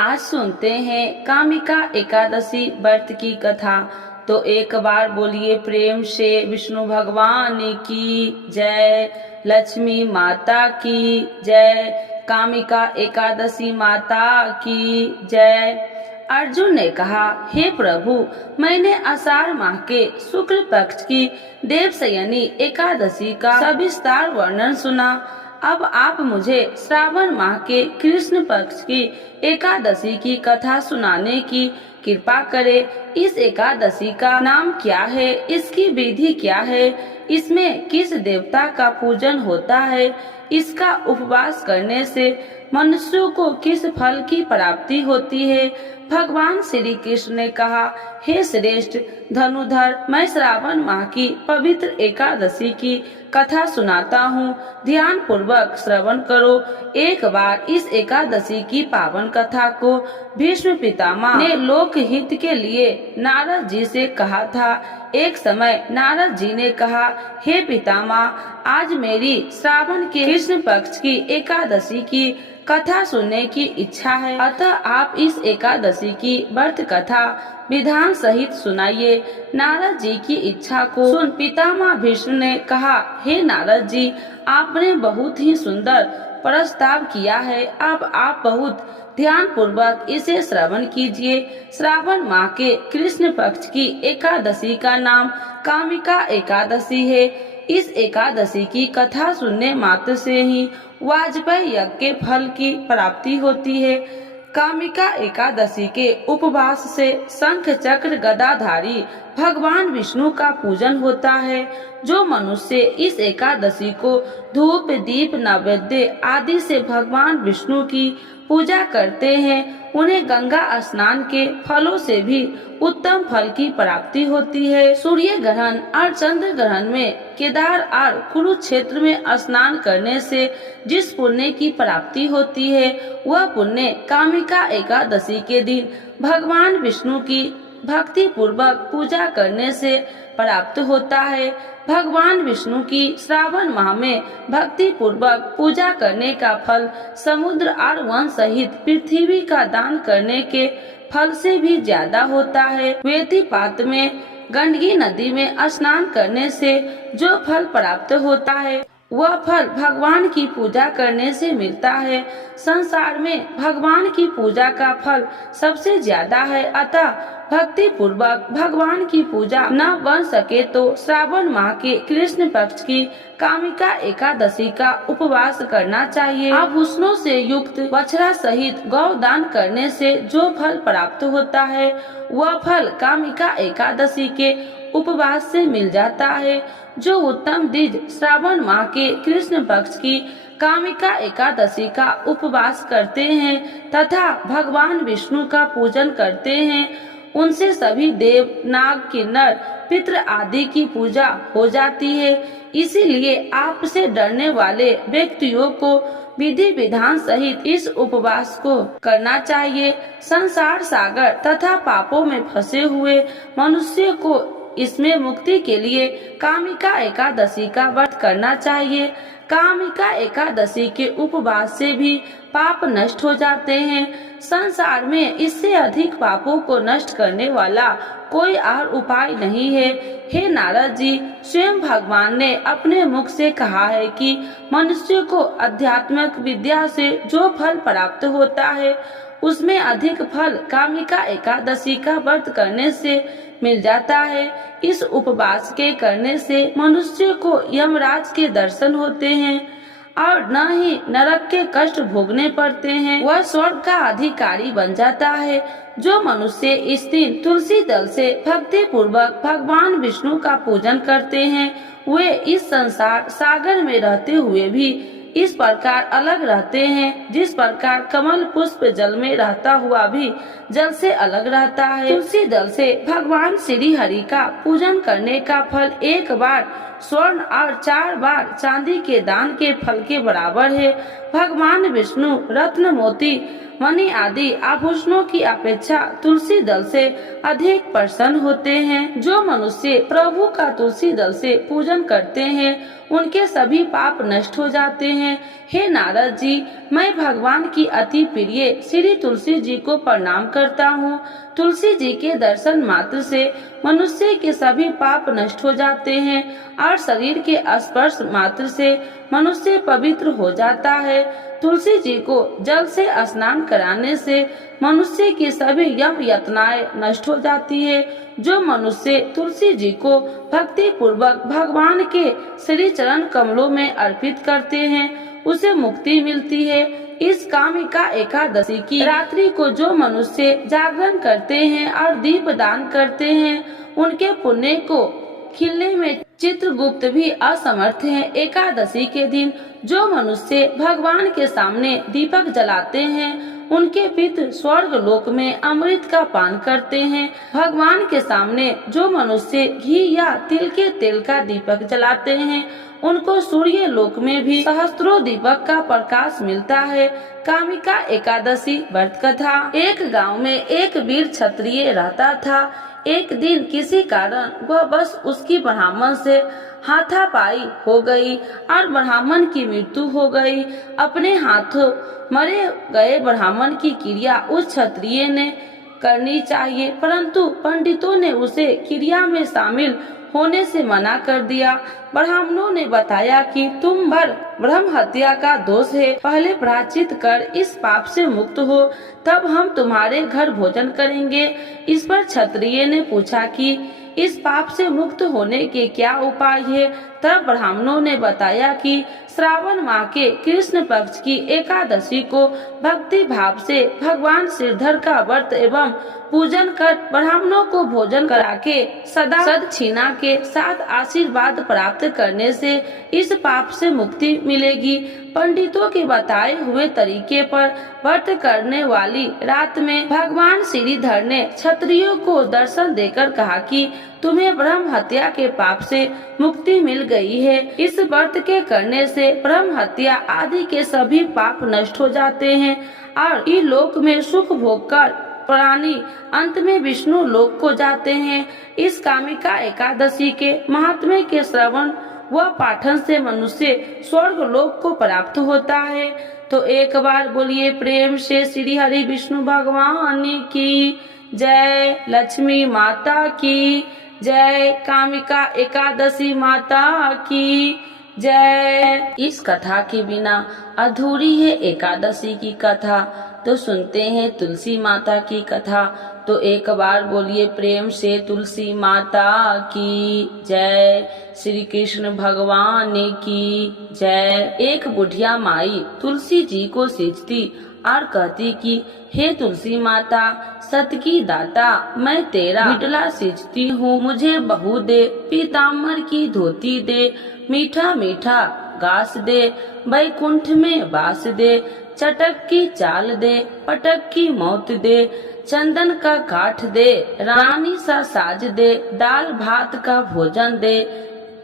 आज सुनते हैं कामिका एकादशी व्रत की कथा। तो एक बार बोलिए प्रेम से विष्णु भगवान की जय, लक्ष्मी माता की जय, कामिका एकादशी माता की जय। अर्जुन ने कहा, हे प्रभु, मैंने आषाढ़ माह के शुक्ल पक्ष की देवशयनी एकादशी का सविस्तार वर्णन सुना। अब आप मुझे श्रावण माह के कृष्ण पक्ष की एकादशी की कथा सुनाने की कृपा करें। इस एकादशी का नाम क्या है, इसकी विधि क्या है, इसमें किस देवता का पूजन होता है, इसका उपवास करने से मनुष्यों को किस फल की प्राप्ति होती है। भगवान श्री कृष्ण ने कहा, हे श्रेष्ठ धनुधर, मैं श्रावण माह की पवित्र एकादशी की कथा सुनाता हूँ, ध्यान पूर्वक श्रवण करो। एक बार इस एकादशी की पावन कथा को भीष्म पितामह ने लोक हित के लिए नारद जी से कहा था। एक समय नारद जी ने कहा, हे पितामह, आज मेरी श्रावण के कृष्ण पक्ष की एकादशी की कथा सुनने की इच्छा है, अतः आप इस एकादशी की व्रत कथा विधान सहित सुनाइए। नारद जी की इच्छा को सुन पितामह भीष्म ने कहा, हे नारद जी, आपने बहुत ही सुंदर प्रस्ताव किया है। अब आप बहुत ध्यान पूर्वक इसे श्रवण कीजिए। श्रावण माह के कृष्ण पक्ष की एकादशी का नाम कामिका एकादशी है। इस एकादशी की कथा सुनने मात्र से ही वाजपेयी यज्ञ के फल की प्राप्ति होती है। कामिका एकादशी के उपवास से शंख चक्र गदाधारी भगवान विष्णु का पूजन होता है। जो मनुष्य इस एकादशी को धूप दीप नैवेद्य आदि से भगवान विष्णु की पूजा करते हैं, उन्हें गंगा स्नान के फलों से भी उत्तम फल की प्राप्ति होती है। सूर्य ग्रहण और चंद्र ग्रहण में केदार और कुरुक्षेत्र में स्नान करने से जिस पुण्य की प्राप्ति होती है, वह पुण्य कामिका एकादशी के दिन भगवान विष्णु की भक्ति पूर्वक पूजा करने से प्राप्त होता है। भगवान विष्णु की श्रावण माह में भक्ति पूर्वक पूजा करने का फल समुद्र और वन सहित पृथ्वी का दान करने के फल से भी ज्यादा होता है। वेतिपात में गंडकी नदी में स्नान करने से जो फल प्राप्त होता है, वह फल भगवान की पूजा करने से मिलता है। संसार में भगवान की पूजा का फल सबसे ज्यादा है, अतः भक्ति पूर्वक भगवान की पूजा न बन सके तो श्रावण माह के कृष्ण पक्ष की कामिका एकादशी का उपवास करना चाहिए। आभूषणों से युक्त बछड़ा सहित गौ दान करने से जो फल प्राप्त होता है, वह फल कामिका एकादशी के उपवास से मिल जाता है। जो उत्तम द्विज श्रावण माह के कृष्ण पक्ष की कामिका एकादशी का उपवास करते हैं तथा भगवान विष्णु का पूजन करते हैं, उनसे सभी देव नाग किन्नर पितृ आदि की पूजा हो जाती है। इसीलिए आपसे डरने वाले व्यक्तियों को विधि विधान सहित इस उपवास को करना चाहिए। संसार सागर तथा पापों में फंसे हुए मनुष्य को इसमें मुक्ति के लिए कामिका एकादशी का व्रत करना चाहिए। कामिका एकादशी के उपवास से भी पाप नष्ट हो जाते हैं। संसार में इससे अधिक पापों को नष्ट करने वाला कोई और उपाय नहीं है। हे नारद जी, स्वयं भगवान ने अपने मुख से कहा है कि मनुष्य को आध्यात्मिक विद्या से जो फल प्राप्त होता है, उसमें अधिक फल कामिका एकादशी का व्रत करने से मिल जाता है। इस उपवास के करने से मनुष्य को यमराज के दर्शन होते हैं और न ही नरक के कष्ट भोगने पड़ते हैं, वह स्वर्ग का अधिकारी बन जाता है। जो मनुष्य इस दिन तुलसी दल से भक्ति पूर्वक भगवान विष्णु का पूजन करते हैं, वे इस संसार सागर में रहते हुए भी इस प्रकार अलग रहते हैं, जिस प्रकार कमल पुष्प जल में रहता हुआ भी जल से अलग रहता है। तुलसी दल से भगवान श्री हरि का पूजन करने का फल एक बार स्वर्ण और 4 बार चांदी के दान के फल के बराबर है। भगवान विष्णु रत्न मोती मणि आदि आभूषणों की अपेक्षा तुलसी दल से अधिक प्रसन्न होते हैं। जो मनुष्य प्रभु का तुलसी दल से पूजन करते हैं उनके सभी पाप नष्ट हो जाते हैं। हे नारद जी, मैं भगवान की अति प्रिय श्री तुलसी जी को प्रणाम करता हूँ। तुलसी जी के दर्शन मात्र से मनुष्य के सभी पाप नष्ट हो जाते हैं और शरीर के स्पर्श मात्र से मनुष्य पवित्र हो जाता है। तुलसी जी को जल से स्नान कराने से मनुष्य की सभी यम यातनाएं नष्ट हो जाती है। जो मनुष्य तुलसी जी को भक्ति पूर्वक भगवान के श्री चरण कमलों में अर्पित करते हैं उसे मुक्ति मिलती है। इस कामिका एकादशी की रात्रि को जो मनुष्य जागरण करते हैं और दीप दान करते हैं उनके पुण्य को खिलने में चित्रगुप्त भी असमर्थ है। एकादशी के दिन जो मनुष्य भगवान के सामने दीपक जलाते हैं उनके पितृ स्वर्ग लोक में अमृत का पान करते हैं। भगवान के सामने जो मनुष्य घी या तिल के तेल का दीपक जलाते हैं उनको सूर्य लोक में भी सहस्त्रों दीपक का प्रकाश मिलता है। कामिका एकादशी व्रत कथा। एक गांव में एक वीर क्षत्रिय रहता था। एक दिन किसी कारण वह बस उसकी ब्राह्मण से हाथापाई हो गई और ब्राह्मण की मृत्यु हो गई। अपने हाथों मरे गए ब्राह्मण की क्रिया उस क्षत्रिय ने करनी चाहिए, परंतु पंडितों ने उसे क्रिया में शामिल होने से मना कर दिया। ब्राह्मणों ने बताया कि तुम पर ब्रह्म हत्या का दोष है, पहले प्रायश्चित कर इस पाप से मुक्त हो, तब हम तुम्हारे घर भोजन करेंगे। इस पर क्षत्रिय ने पूछा कि इस पाप से मुक्त होने के क्या उपाय है। तब ब्राह्मणों ने बताया कि श्रावण माह के कृष्ण पक्ष की एकादशी को भक्ति भाव से भगवान श्रीधर का व्रत एवं पूजन कर ब्राह्मणों को भोजन करा के सदा सदक्षिणा के साथ आशीर्वाद प्राप्त करने से इस पाप से मुक्ति मिलेगी। पंडितों के बताए हुए तरीके पर व्रत करने वाली रात में भगवान श्रीधर ने क्षत्रियों को दर्शन देकर कहा कि तुम्हें ब्रह्म हत्या के पाप से मुक्ति मिल गई है। इस व्रत के करने से ब्रह्म हत्या आदि के सभी पाप नष्ट हो जाते हैं और इस लोक में सुख भोग कर प्राणी अंत में विष्णु लोक को जाते हैं। इस कामिका एकादशी के महात्म्य के श्रवण व पाठन से मनुष्य स्वर्ग लोक को प्राप्त होता है। तो एक बार बोलिए प्रेम से श्री हरि विष्णु भगवान की जय, लक्ष्मी माता की जय, कामिका एकादशी माता की जय। इस कथा के बिना अधूरी है एकादशी की कथा। तो सुनते हैं तुलसी माता की कथा। तो एक बार बोलिए प्रेम से तुलसी माता की जय, श्री कृष्ण भगवान की जय। एक बुढ़िया माई तुलसी जी को सींचती और कहती कि हे तुलसी माता, सत की दाता, मैं तेरा बिटला सींचती हूँ, मुझे बहू दे, पीताम्बर की धोती दे, मीठा मीठा घास दे, बैकुंठ में वास दे, चटक की चाल दे, पटक की मौत दे, चंदन का काठ दे, रानी सा साज दे, दाल भात का भोजन दे,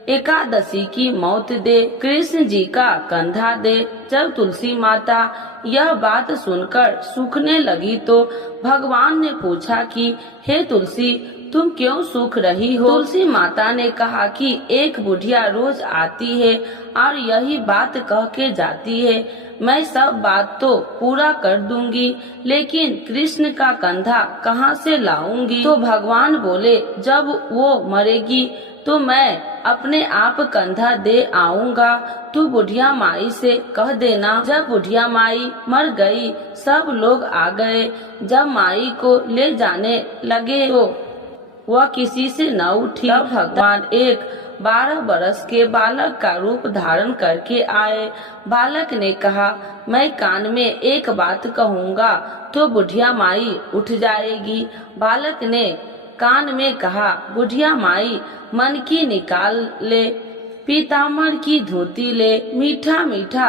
एकादशी की मौत दे, कृष्ण जी का कंधा दे। जब तुलसी माता यह बात सुनकर सूखने लगी तो भगवान ने पूछा कि हे तुलसी, तुम क्यों सूख रही हो। तुलसी माता ने कहा कि एक बुढ़िया रोज आती है और यही बात कह के जाती है, मैं सब बात तो पूरा कर दूंगी, लेकिन कृष्ण का कंधा कहाँ से लाऊंगी। तो भगवान बोले, जब वो मरेगी तो मैं अपने आप कंधा दे आऊंगा, तू बुढ़िया माई से कह देना। जब बुढ़िया माई मर गई सब लोग आ गए। जब माई को ले जाने लगे तो वह किसी से न उठी। तब भगवान एक 12 बरस के बालक का रूप धारण करके आए। बालक ने कहा, मैं कान में एक बात कहूँगा तो बुढ़िया माई उठ जाएगी। बालक ने कान में कहा, बुढ़िया माई मन की निकाल ले, पीताम्बर की धोती ले, मीठा मीठा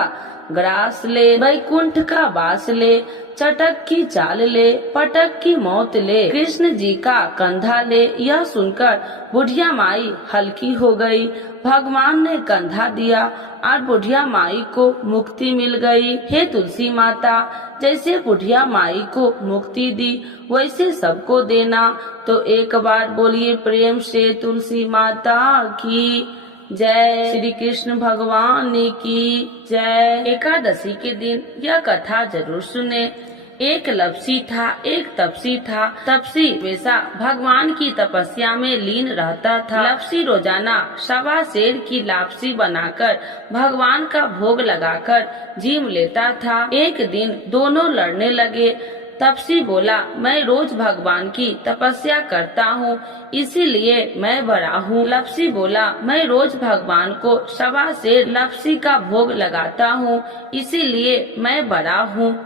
ग्रास ले, वैकुंठ का वास ले, चटक की चाल ले, पटक की मौत ले, कृष्ण जी का कंधा ले। यह सुनकर बुढ़िया माई हल्की हो गई। भगवान ने कंधा दिया और बुढ़िया माई को मुक्ति मिल गई। हे तुलसी माता, जैसे बुढ़िया माई को मुक्ति दी वैसे सबको देना। तो एक बार बोलिए प्रेम से तुलसी माता की जय। श्री कृष्ण भगवान की जय। एकादशी के दिन यह कथा जरूर सुने। एक लपसी था, एक तपसी था। तपसी हमेशा भगवान की तपस्या में लीन रहता था। लपसी रोजाना 1.25 सेर की लापसी बनाकर भगवान का भोग लगाकर जीम लेता था। एक दिन दोनों लड़ने लगे। तपसी बोला, मैं रोज भगवान की तपस्या करता हूँ, इसीलिए मैं बड़ा हूँ। लपसी बोला, मैं रोज भगवान को 1.25 सेर लपसी का भोग लगाता हूँ, इसीलिए मैं बड़ा हूँ।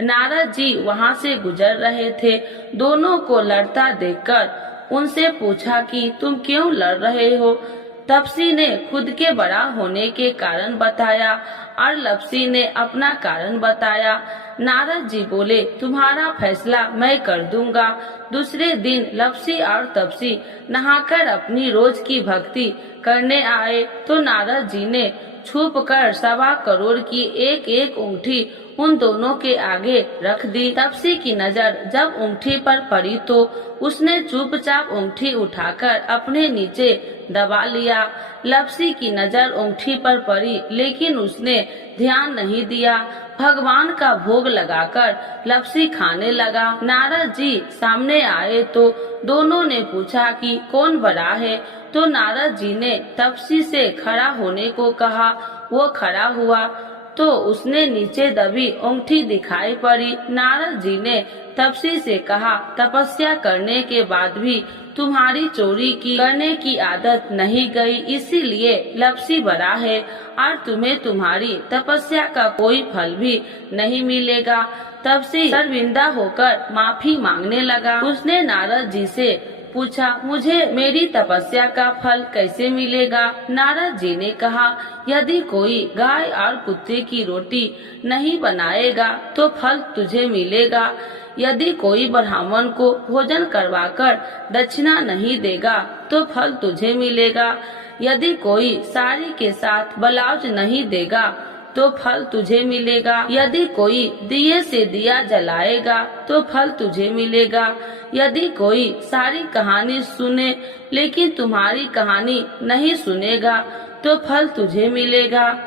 नारद जी वहाँ से गुजर रहे थे। दोनों को लड़ता देखकर उनसे पूछा कि तुम क्यों लड़ रहे हो। तपसी ने खुद के बड़ा होने के कारण बताया और लपसी ने अपना कारण बताया। नारद जी बोले, तुम्हारा फैसला मैं कर दूंगा। दूसरे दिन लपसी और तपसी नहाकर अपनी रोज की भक्ति करने आए तो नारद जी ने छुप कर 1.25 करोड़ की एक एक ऊँटी उन दोनों के आगे रख दी। तपसी की नजर जब ऊँटी पर पड़ी तो उसने चुपचाप ऊँटी उठाकर अपने नीचे दबा लिया। लपसी की नजर ऊँटी पर पड़ी लेकिन उसने ध्यान नहीं दिया। भगवान का भोग लगाकर लपसी खाने लगा। नारद जी सामने आए तो दोनों ने पूछा कि कौन बड़ा है। तो नारद जी ने तपसी से खड़ा होने को कहा। वो खड़ा हुआ तो उसने नीचे दबी ऊँटी दिखाई पड़ी। नारद जी ने तपसी से कहा, तपस्या करने के बाद भी तुम्हारी चोरी करने की आदत नहीं गई, इसीलिए लपसी बड़ा है और तुम्हें तुम्हारी तपस्या का कोई फल भी नहीं मिलेगा। तपसी शर्मिंदा होकर माफी मांगने लगा। उसने नारद जी से पूछा, मुझे मेरी तपस्या का फल कैसे मिलेगा। नारद जी ने कहा, यदि कोई गाय और कुत्ते की रोटी नहीं बनाएगा तो फल तुझे मिलेगा। यदि कोई ब्राह्मण को भोजन करवाकर दक्षिणा नहीं देगा तो फल तुझे मिलेगा। यदि कोई साड़ी के साथ ब्लाउज नहीं देगा तो फल तुझे मिलेगा। यदि कोई दिए से दिया जलाएगा तो फल तुझे मिलेगा। यदि कोई सारी कहानी सुने लेकिन तुम्हारी कहानी नहीं सुनेगा तो फल तुझे मिलेगा।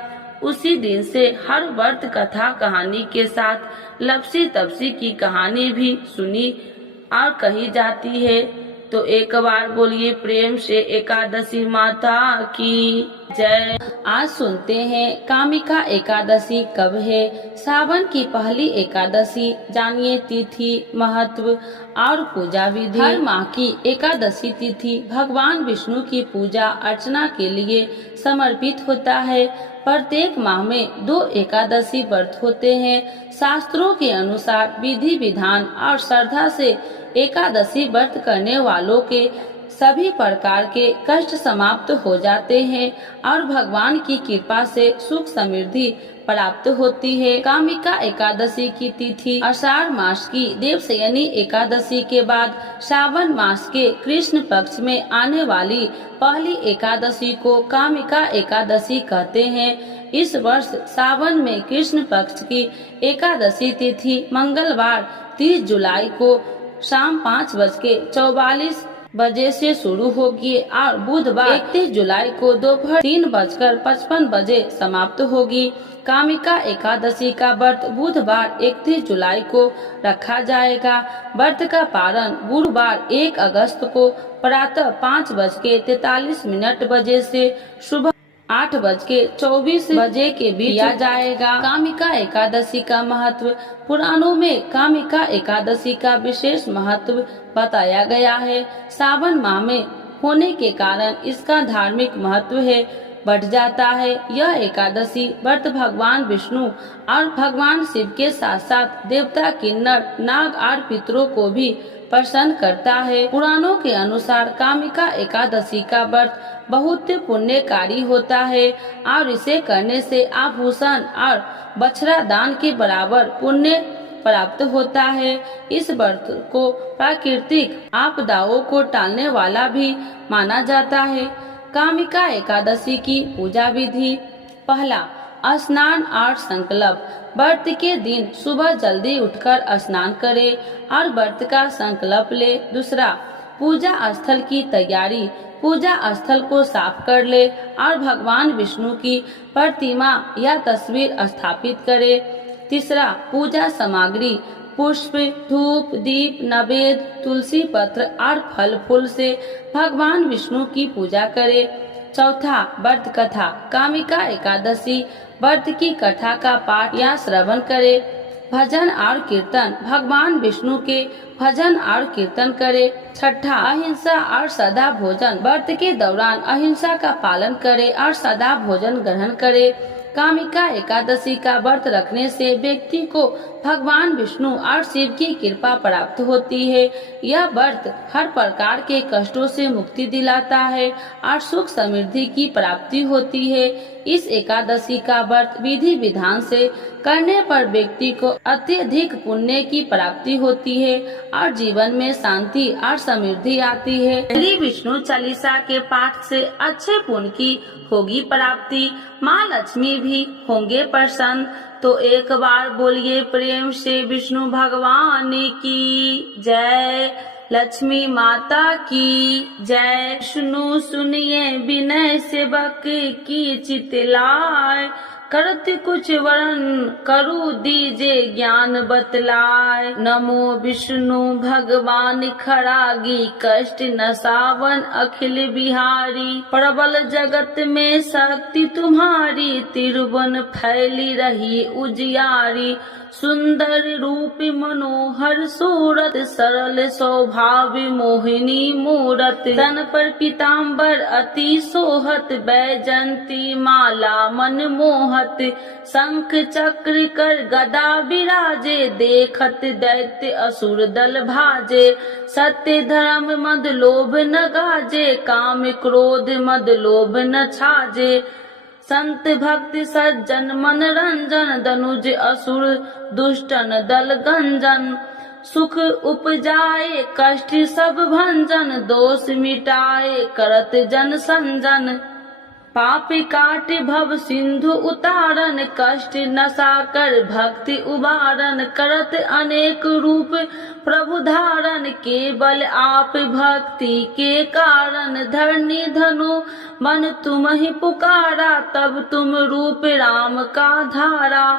उसी दिन से हर व्रत कथा कहानी के साथ लपसी तपसी की कहानी भी सुनी और कही जाती है। तो एक बार बोलिए प्रेम से एकादशी माता की जय। आज सुनते हैं कामिका एकादशी कब है। सावन की पहली एकादशी, जानिए तिथि, महत्व और पूजा विधि। हर माह की एकादशी तिथि भगवान विष्णु की पूजा अर्चना के लिए समर्पित होता है। प्रत्येक माह में 2 एकादशी व्रत होते हैं। शास्त्रों के अनुसार विधि विधान और श्रद्धा से एकादशी व्रत करने वालों के सभी प्रकार के कष्ट समाप्त हो जाते हैं और भगवान की कृपा से सुख समृद्धि प्राप्त होती है। कामिका एकादशी की तिथि आषाढ़ मास की देवशयनी एकादशी के बाद श्रावण मास के कृष्ण पक्ष में आने वाली पहली एकादशी को कामिका एकादशी कहते हैं। इस वर्ष सावन में कृष्ण पक्ष की एकादशी तिथि मंगलवार 30 जुलाई को शाम 5:44 से शुरू होगी और बुधवार 31 जुलाई को दोपहर 3:55 बजे समाप्त होगी। कामिका एकादशी का व्रत बुधवार 31 जुलाई को रखा जाएगा। व्रत का पारण गुरुवार 1 अगस्त को प्रातः 5:43 बजे से सुबह 8:24 बजे के बीच किया जाएगा। कामिका एकादशी का महत्व। पुराणों में कामिका एकादशी का विशेष महत्व बताया गया है। सावन माह में होने के कारण इसका धार्मिक महत्व है। बढ़ जाता है। यह एकादशी व्रत भगवान विष्णु और भगवान शिव के साथ साथ देवता, किन्नर, नाग और पितरों को भी प्रसन्न करता है। पुराणों के अनुसार कामिका एकादशी का व्रत बहुत पुण्यकारी होता है और इसे करने से आभूषण और बछड़ा दान के बराबर पुण्य प्राप्त होता है। इस व्रत को प्राकृतिक आपदाओं को टालने वाला भी माना जाता है। कामिका एकादशी की पूजा विधि: पहला, स्नान और संकल्प। व्रत के दिन सुबह जल्दी उठकर स्नान करें और व्रत का संकल्प ले। दूसरा, पूजा स्थल की तैयारी। पूजा स्थल को साफ कर ले और भगवान विष्णु की प्रतिमा या तस्वीर स्थापित करे। तीसरा, पूजा सामग्री: पुष्प, धूप, दीप, नैवेद्य, तुलसी पत्र और फल फूल से भगवान विष्णु की पूजा करे। चौथा, व्रत कथा। कामिका एकादशी व्रत की कथा का पाठ या श्रवण करे। भजन और कीर्तन: भगवान विष्णु के भजन और कीर्तन करे। छठा, अहिंसा और सदा भोजन। व्रत के दौरान अहिंसा का पालन करे और सदा भोजन ग्रहण करे। कामिका एकादशी का व्रत रखने से व्यक्ति को भगवान विष्णु और शिव की कृपा प्राप्त होती है। यह व्रत हर प्रकार के कष्टों से मुक्ति दिलाता है और सुख समृद्धि की प्राप्ति होती है। इस एकादशी का व्रत विधि विधान से करने पर व्यक्ति को अत्यधिक पुण्य की प्राप्ति होती है और जीवन में शांति और समृद्धि आती है। श्री विष्णु चालीसा के पाठ से अच्छे पुण्य की होगी प्राप्ति, माँ लक्ष्मी भी होंगे प्रसन्न। तो एक बार बोलिए प्रेम से विष्णु भगवान की जय, लक्ष्मी माता की जय। विष्णु सुनिए विनय सेवक की चितलाय, करत कुछ वरण करु दीजे ज्ञान बतलाय। नमो विष्णु भगवान खरागी, कष्ट नसावन अखिल बिहारी। प्रबल जगत में शक्ति तुम्हारी, तिरुवन फैली रही उजियारी। सुंदर रूप मनोहर सूरत, सरल स्वभाव मोहिनी मूरत। तन पर पीताम्बर अति सोहत, बैजंती माला मन मोहत। शंख चक्र कर गदा विराजे, देखत दैत्य असुर दल भाजे। सत्य धर्म मद लोभ न गाजे, काम क्रोध मद लोभ न छाजे। संत भक्त सज्जन मन रंजन, दनुज असुर दुष्टन दल गंजन। सुख उपजाए कष्ट सब भंजन, दोष मिटाए करत जन संजन। पाप काट भव सिंधु उतारन, कष्ट नसा कर भक्ति उबारन। करत अनेक रूप प्रभु धारण, केवल आप भक्ति के कारण। धरनी धनु मन तुम ही पुकारा, तब तुम रूप राम का धारा।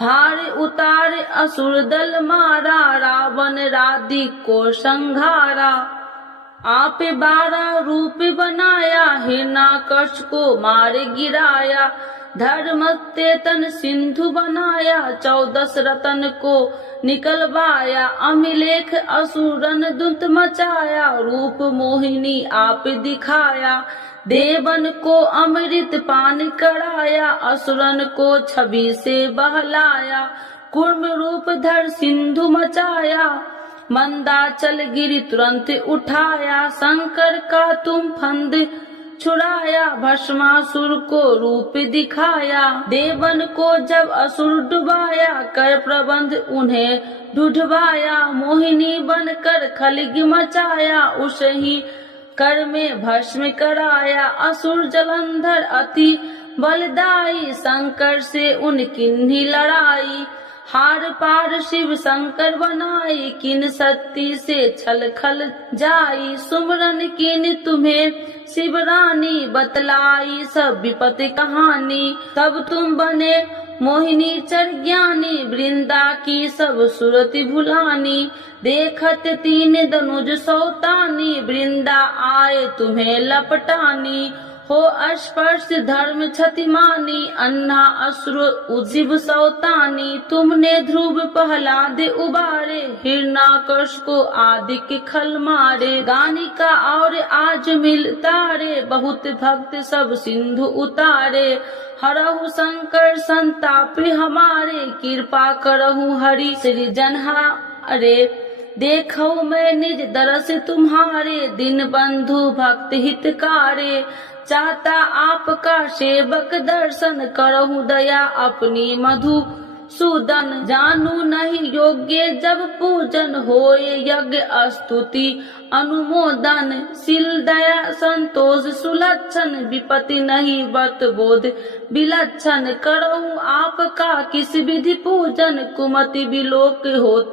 भार उतार असुर दल मारा, रावण राधि को संघारा। आप 12 रूप बनाया, हिरण्याकश को मार गिराया। धर्म तेतन सिंधु बनाया, 14 रतन को निकलवाया। अमिलेख असुरन दुत मचाया, रूप मोहिनी आप दिखाया। देवन को अमृत पान कराया, असुरन को छवि से बहलाया। कूर्म रूप धर सिंधु मचाया, मंदाचल गिरी तुरंत उठाया। शंकर का तुम फंद छुड़ाया, भस्मासुर को रूप दिखाया। देवन को जब असुर डुबाया, कर प्रबंध उन्हें ढूंढवाया। मोहिनी बनकर खलगी मचाया, उसे कर में भस्म कराया। असुर जलंधर अति बलदाई, शंकर से उनकी लड़ाई। हार पार शिव शंकर बनाई, किन शक्ति से छल खल जाई। सुमरन किन तुम्हें शिव रानी, बतलाई सब विपत्ति कहानी। तब तुम बने मोहिनी चर ज्ञानी, वृंदा की सब सुरति भुलानी। देखत 3 दनुज सौतानी, वृंदा आए तुम्हें लपटानी। हो स्पर्श धर्म क्षतिमानी, अन्ना असुर उज्जीव सौतानी। तुमने ध्रुव प्रहलाद उबारे, हिरण्याकश को आदि के खल मारे। गानिका और आज मिल तारे, बहुत भक्त सब सिंधु उतारे। हरहु शंकर संताप हमारे, कृपा करहु हरि सृजनहारे। देखो मैं निज दरस तुम्हारे, दिन बंधु भक्त हितकारे। चाहता आपका सेवक दर्शन, करहु दया अपनी मधु सूदन। जानू नहीं योग्य जब पूजन, होए यज्ञ स्तुति अनुमोदन। शील दया संतोष सुलक्षण, विपत्ति नहीं व्रत बोध विलक्षण। करहु आपका किस विधि पूजन, कुमति विलोक होत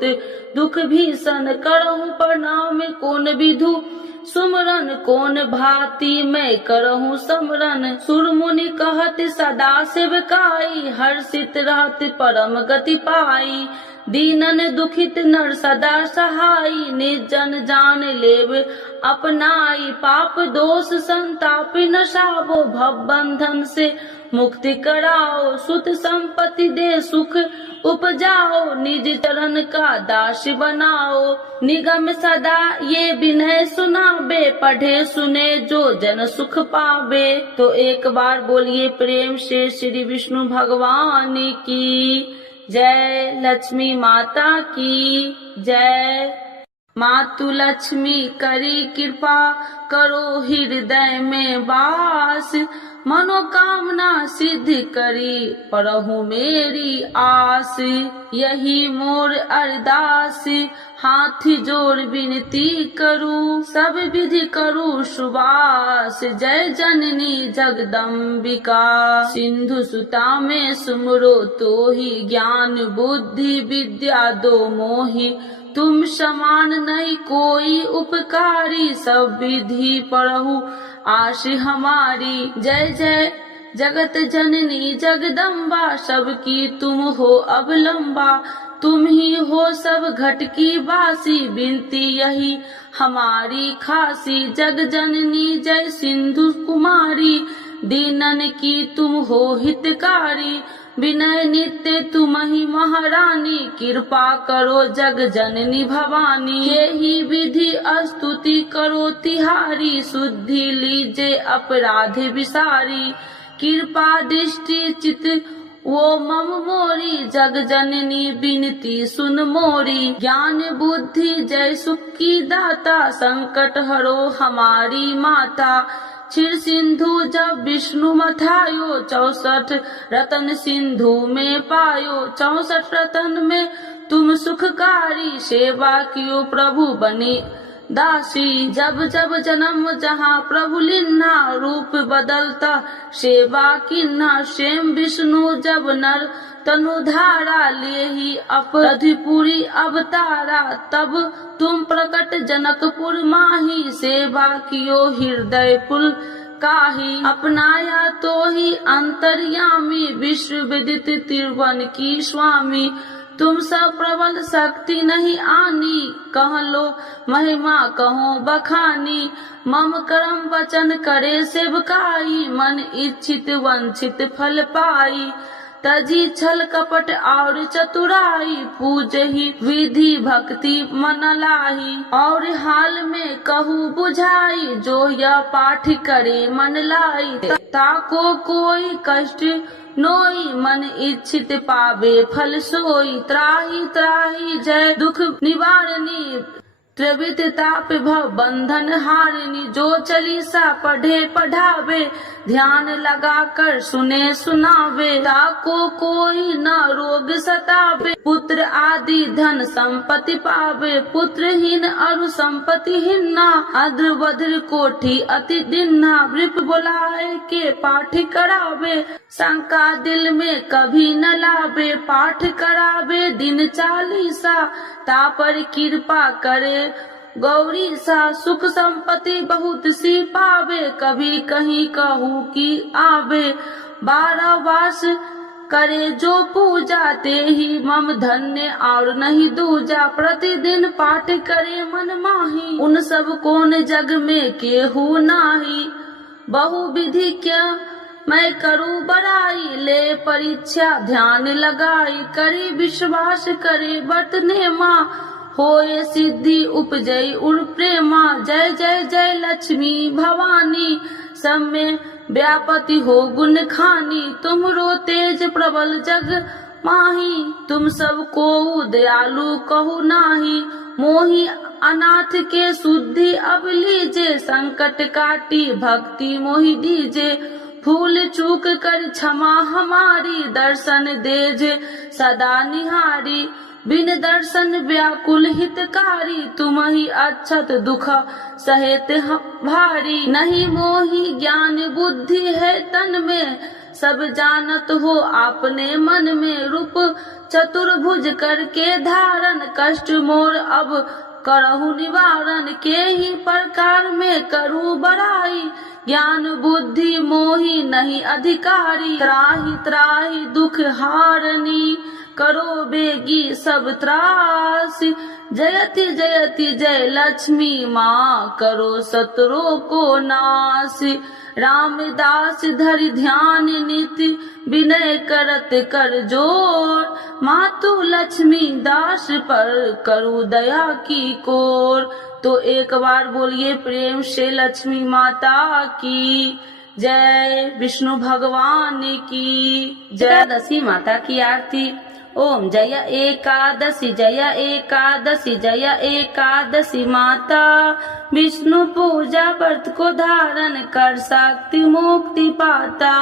दुख भीषण। करहु प्रणाम कौन विधु सुमरन, कौन भांति मैं करहु समरन। सुर मुनि कहत सदा सेवकाई, हर्षित रहत परम गति पाई। दीनन दुखित नर सदा सहाई, निर्जन जान लेव अपनाई। पाप दोष संताप नसावो, भव बंधन से मुक्ति कराओ। सुत संपत्ति दे सुख उपजाओ, निज चरण का दास बनाओ। निगम सदा ये विनय सुनाबे, पढ़े सुने जो जन सुख पावे। तो एक बार बोलिए प्रेम से श्री विष्णु भगवान की जय। लक्ष्मी माता की जय। मातु लक्ष्मी करी कृपा, करो हृदय में वास। मनोकामना सिद्ध करी, परहु मेरी आस। यही मोर अरदास, हाथ जोड़ विनती करूं। सब विधि करूं सुबास, जय जननी जगदम्बिका। सिंधु सुता में सुमरो तो ही, ज्ञान बुद्धि विद्या दो मोहि। तुम समान नहीं कोई उपकारी, सब विधि पढ़हु आश हमारी। जय जय जगत जननी जगदम्बा, सबकी तुम हो अवलंबा। तुम ही हो सब घट की बासी, विनती यही हमारी खासी। जग जननी जय सिंधु कुमारी, दीनन की तुम हो हितकारी। विनय नित्य तुम ही महारानी, कृपा करो जग जननी भवानी। यही विधि स्तुति करो तिहारी, शुद्धि लीजे अपराध विसारी। कृपा दृष्टि चित वो मम मोरी, जग जननी बिनती सुन मोरी। ज्ञान बुद्धि जय सुख की दाता, संकट हरो हमारी माता। क्षीर सिंधु जब विष्णु मथायो, 64 रतन सिंधु में पायो। 64 रतन में तुम सुखकारी, सेवा कियो प्रभु बने दासी। जब जब जन्म जहाँ प्रभु लिन्ना, रूप बदलता सेवा किन्ना। स्वयं विष्णु जब नर तनुधारा, ले ही अपराधिपुरी अवतारा। तब तुम प्रकट जनकपुर माही, सेवा कियो हृदय पुल काही। अपनाया तो ही अंतर्यामी, विश्व विदित त्रिभुवन की स्वामी। तुम सब प्रबल शक्ति नहीं आनी, कह लो महिमा कहो बखानी। मम कर्म वचन करे सेवकाई, मन इच्छित वंचित फल पाई। तजी छल कपट और चतुराई, पूज ही विधि भक्ति मन लाही। और हाल में कहूँ बुझाई, जो यह पाठ करे मन लाई। ताको कोई कष्ट नोई, मन इच्छित पावे फल सोई। त्राही त्राही जय दुख निवारणी, त्रिविध ताप भव बंधन हारिणी। जो चालीसा पढ़े पढ़ावे, ध्यान लगा कर सुने सुनावे। ताको कोई न रोग सतावे, पुत्र आदि धन संपत्ति पावे। पुत्रहीन अरु संपत्ति हिन्ना, अद्र वज्र कोठी अति दिन्ना। वृप बुलाए के पाठ करावे, शंका दिल में कभी न लावे। पाठ करावे दिन चालीसा, तापर कृपा करे गौरी सा। सुख संपत्ति बहुत सी पावे, कभी कहीं कहूँ की आवे। 12 वास करे जो पूजा, ते ही मम धन्य और नहीं दूजा। प्रतिदिन पाठ करे मन माही, उन सब कौन जग में केहू नाही। बहुविधि क्या मैं करूँ बड़ाई, ले परीक्षा ध्यान लगाई, करी विश्वास करे बरतने माँ, होए सिद्धि उपजई उर प्रेमा। जय जय जय लक्ष्मी भवानी, सब में व्यापति हो गुण खानी, तुमरो तेज प्रबल जग माही, तुम सबको दयालु कहू नाही, मोही अनाथ के शुद्धि अब लीजे, संकट काटी भक्ति मोहि दीजे, भूल चूक कर क्षमा हमारी, दर्शन देजे सदा निहारी, बिन दर्शन व्याकुल हितकारी, तुम ही अक्षत दुख सहेत भारी, नहीं मोहि ज्ञान बुद्धि है तन में, सब जानत हो आपने मन में, रूप चतुर्भुज करके धारण, कष्ट मोर अब करहु निवारण, के ही प्रकार में करूँ बड़ाई, ज्ञान बुद्धि मोहि नहीं अधिकारी, त्राहि त्राहि दुख हारनी, करो बेगी सब त्रासी, जयति जयति जय लक्ष्मी माँ, करो शत्रुओं को नासी, रामदास धरि ध्यान निति, विनय करत कर जोर, मातु लक्ष्मी दास पर करू दया की कोर। तो एक बार बोलिए प्रेम से लक्ष्मी माता की जय, विष्णु भगवान की जय। एकादशी माता की आरती। ओम जय एकादशी जय एकादशी जय एकादशी माता, विष्णु पूजा व्रत को धारण कर शक्ति मुक्ति पाता।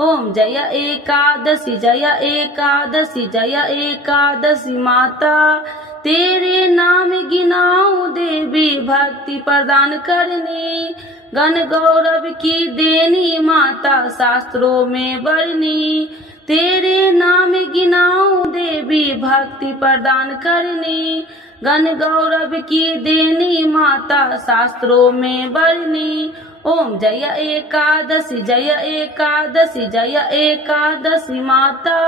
ओम जय एकादशी जय एकादशी जय एकादशी माता, तेरे नाम गिनाऊं देवी भक्ति प्रदान करनी, गण गौरव की देनी माता शास्त्रों में वर्णी, तेरे नाम गिनाऊं देवी भक्ति प्रदान करनी, गण गौरव की देनी माता शास्त्रों में वर्णी। ओम जय एकादशी जय एकादशी जय एकादशी माता,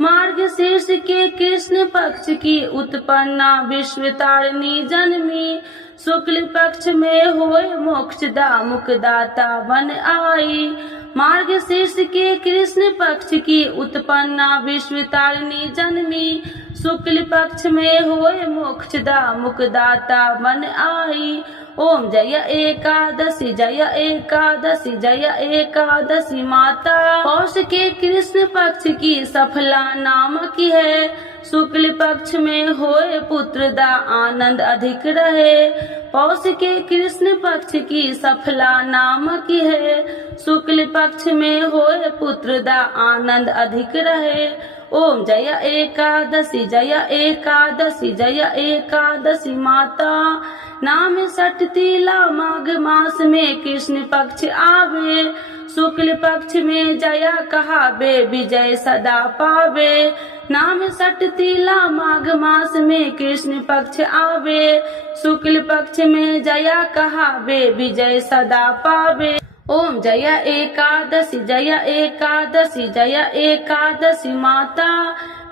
मार्ग शीर्ष के कृष्ण पक्ष की उत्पन्ना विश्व तारिणी जन्मी, शुक्ल पक्ष में होए मोक्षदा मुक्तिदाता बन आई, मार्ग शीर्ष के कृष्ण पक्ष की उत्पन्ना विश्व तारिणी जन्मी, शुक्ल पक्ष में होए मोक्षदा मुक्तिदाता बन आई। ओम जय एकादशी जय एकादशी जय एकादशी माता, पौष के कृष्ण पक्ष की सफला नाम की है, शुक्ल पक्ष में होए पुत्र दा आनंद अधिक रहे, पौष के कृष्ण पक्ष की सफला नाम की है, शुक्ल पक्ष में होए पुत्र दा आनंद अधिक रहे। ओम जय एकादशी जय एकादशी जय एकादशी माता, नाम सठ तीला माघ मास में कृष्ण पक्ष आवे, शुक्ल पक्ष में जया कहावे विजय सदा पावे, नाम सठ तीला माघ मास में कृष्ण पक्ष आवे, शुक्ल पक्ष में जया कहावे विजय सदा पावे। ओम जय एकादशी जय एकादशी जय एकादशी माता,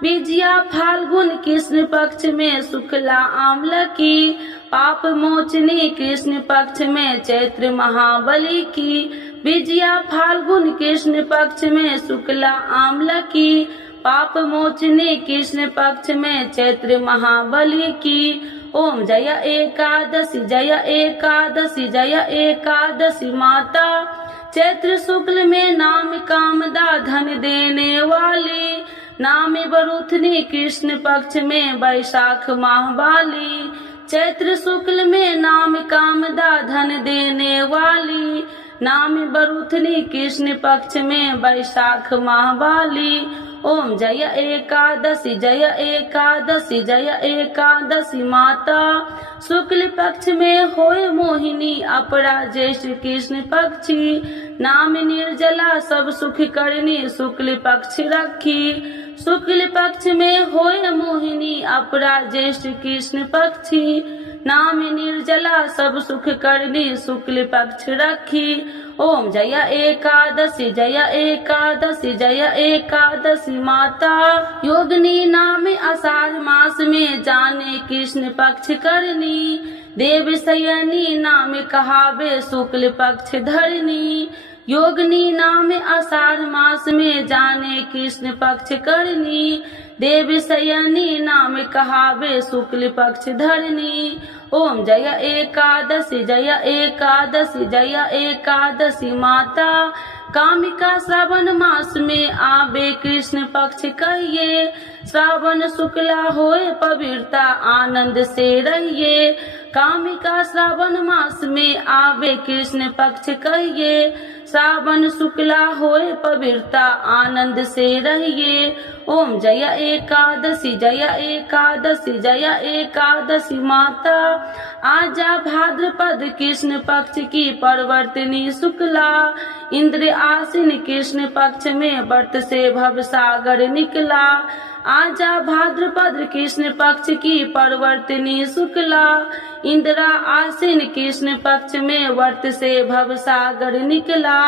विजया फाल्गुन कृष्ण पक्ष में शुक्ला आम्ल की, पाप मोचनी कृष्ण पक्ष में चैत्र महाबली की, विजया फाल्गुन कृष्ण पक्ष में शुक्ला आम्ल की, पाप मोचनी कृष्ण पक्ष में चैत्र महाबली की। ओम जय एकादशी जय एकादशी जय एकादशी माता, चैत्र शुक्ल में नाम कामदा धन देने वाली, नाम बरुथनी कृष्ण पक्ष में वैशाख माह वाली, चैत्र शुक्ल में नाम कामदा धन देने वाली, नाम बरुथनी कृष्ण पक्ष में वैशाख माह वाली। ओम जय एकादशी जय एकादशी जय एकादशी माता, शुक्ल पक्ष में होए मोहिनी अपरा ज्येष्ठ कृष्ण पक्षी, नाम निर्जला सब सुख करनी शुक्ल पक्ष रखी, शुक्ल पक्ष में होए मोहिनी अपरा ज्येष्ठ कृष्ण पक्षी, नाम निर्जला सब सुख करनी शुक्ल पक्ष रखी। ओम जय एकादशी जय एकादशी जय एकादशी माता। योगिनी नाम आषाढ़ मास में जाने कृष्ण पक्ष करनी। देव शयनी नाम कहावे शुक्ल पक्ष धरनी। योगिनी नाम आषाढ़ मास में जाने कृष्ण पक्ष करनी। देव शयनी नाम कहावे शुक्ल पक्ष धरनी। ओम जय एकादशी जय एकादशी जय एकादशी माता। कामिका श्रावण मास में आवे कृष्ण पक्ष कहिए। श्रावण शुक्ला होए पवित्रता आनंद से रहिए। कामिका श्रावण मास में आवे कृष्ण पक्ष कहिए। श्रावण शुक्ला होए पवित्रता आनंद से रहिए। ओम जय एकादशी जय एकादशी जय एकादशी माता। आजा भाद्रपद कृष्ण पक्ष की परवर्तिनी शुक्ला। इंद्र आसीन कृष्ण पक्ष में व्रत से भवसागर निकला। आजा भाद्रपद कृष्ण पक्ष की परवर्तिनी शुक्ला। इंद्रा आसीन कृष्ण पक्ष में व्रत से भवसागर निकला।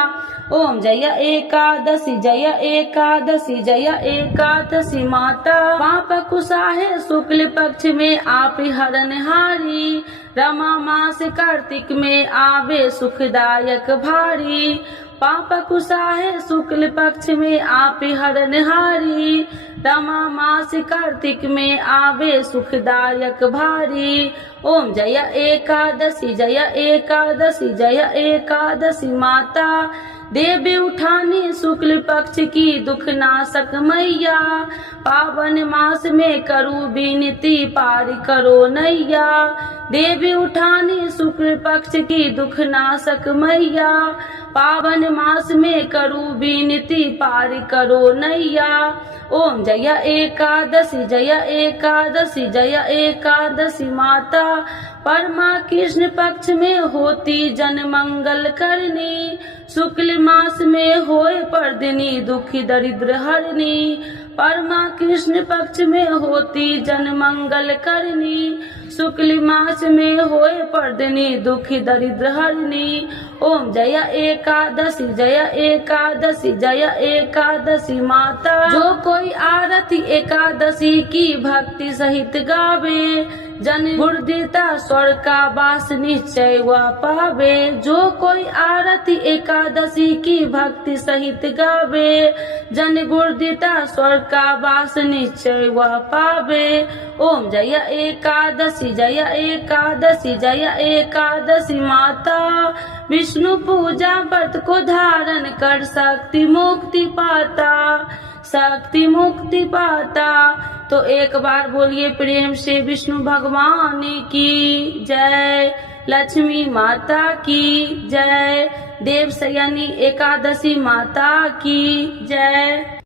ओम जय एकादशी जय एकादशी जय एकादशी माता। पाप कुसाहे शुक्ल पक्ष में आप हरनहारी। रमा मास कार्तिक में आवे सुखदायक भारी। पाप कुसाहे शुक्ल पक्ष में आप हरनहारी। रमा मास कार्तिक में आवे सुखदायक भारी। ओम जय एकादशी जय एकादशी जय एकादशी माता। देवी उठानी शुक्ल पक्ष की दुख नाशक मैया। पावन मास में करू विनती पार करो नैया। देवी उठानी शुक्ल पक्ष की दुख नाशक मैया। पावन मास में करू विनती पार करो नैया। ओम जय एकादशी जय एकादशी जय एकादशी माता। परमा कृष्ण पक्ष में होती जन मंगल करनी। शुक्ल मास में होए पर्दिनी दुखी दरिद्र हरनी। परमा कृष्ण पक्ष में होती जन मंगल करनी। शुक्ल मास में होए पर्दिनी दुखी दरिद्र हरनी। ओम जय एकादशी जय एकादशी जय एकादशी माता। जो कोई आरती एकादशी की भक्ति सहित गावे। जन गुरुदिता स्वर्ग का वास निश्चय वह पावे। जो कोई आरती एकादशी की भक्ति सहित गावे। जन गुरुदिता स्वर्ग का वास निश्चय वह पावे। ओम जय एकादशी जय एकादशी जय एकादशी माता। विष्णु पूजा व्रत को धारण कर शक्ति मुक्ति पाता। शक्ति मुक्ति पाता। तो एक बार बोलिए प्रेम से विष्णु भगवान की जय। लक्ष्मी माता की जय। देव शयनी एकादशी माता की जय।